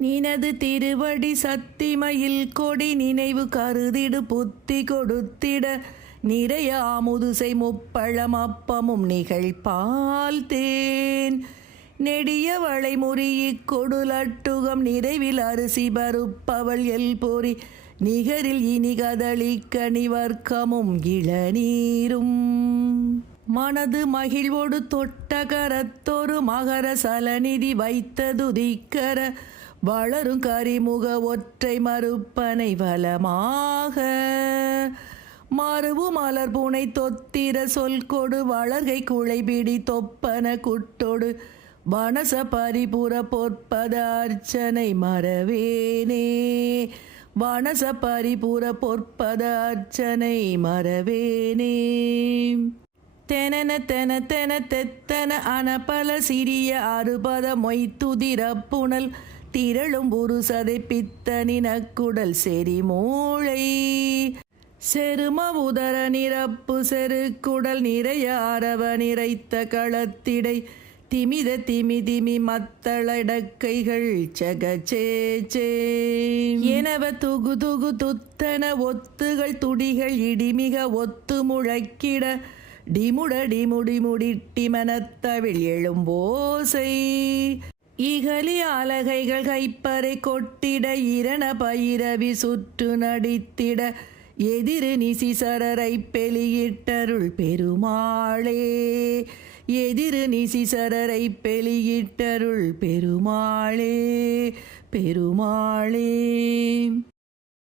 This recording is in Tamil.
நினது திருவடி சத்திமையில் கொடி நினைவு கருதிடு புத்தி கொடுத்திட நிறைய அமுதுசை முப்பழம் அப்பமும் நிகழ்பால் தேன் நெடிய வளைமுறியிக் கொடுலட்டுகம் நிறைவில் அரிசி பருப்பவள் எல் பொறி நிகரில் இனி கதளிக்க நிவர்க்கமும் இளநீரும் மனது மகிழ்வோடு தொட்ட கரத்தொரு மகர சலநிதி வைத்ததுதிக்கர வளரும் கரிமுக ஒற்றை மறுப்பனை வலமாக மறுவு மலர் புனை தொத்திர சொல் கொடு வளர்கை குழைபிடி தொப்பன குட்டொடு வனச பரிபுற பொற்பத அர்ச்சனை மறவேனே வனச பரிபுற பொற்பத அர்ச்சனை மறவேனே தெனன தென தென தெத்தன அனபல சிறிய அறுபத மொய்த்துதிர புனல் திரளும் புருசதை பித்தனினக்குடல் செறி மூளை செரும உதர நிரப்பு செருக்குடல் நிறைய அரவ நிறைத்த களத்திடை திமித திமி மத்தளடக்கைகள் சகச்சேச்சே எனவ துகு துகு துத்தன ஒத்துகள் துடிகள் இடிமிக ஒத்து முழக்கிட டிமுட டிமுடிமுடிட்டி மனத்தவிழ் எழும்போசை இகலி அலகைகள் கைப்பறை கொட்டிட இரண பயிரவி சுற்று நடித்திட எதிரு நிசிசரரை பெலியிட்டருள் பெருமாளே எதிரு நிசிசரரை பெலியிட்டருள் பெருமாளே பெருமாளே.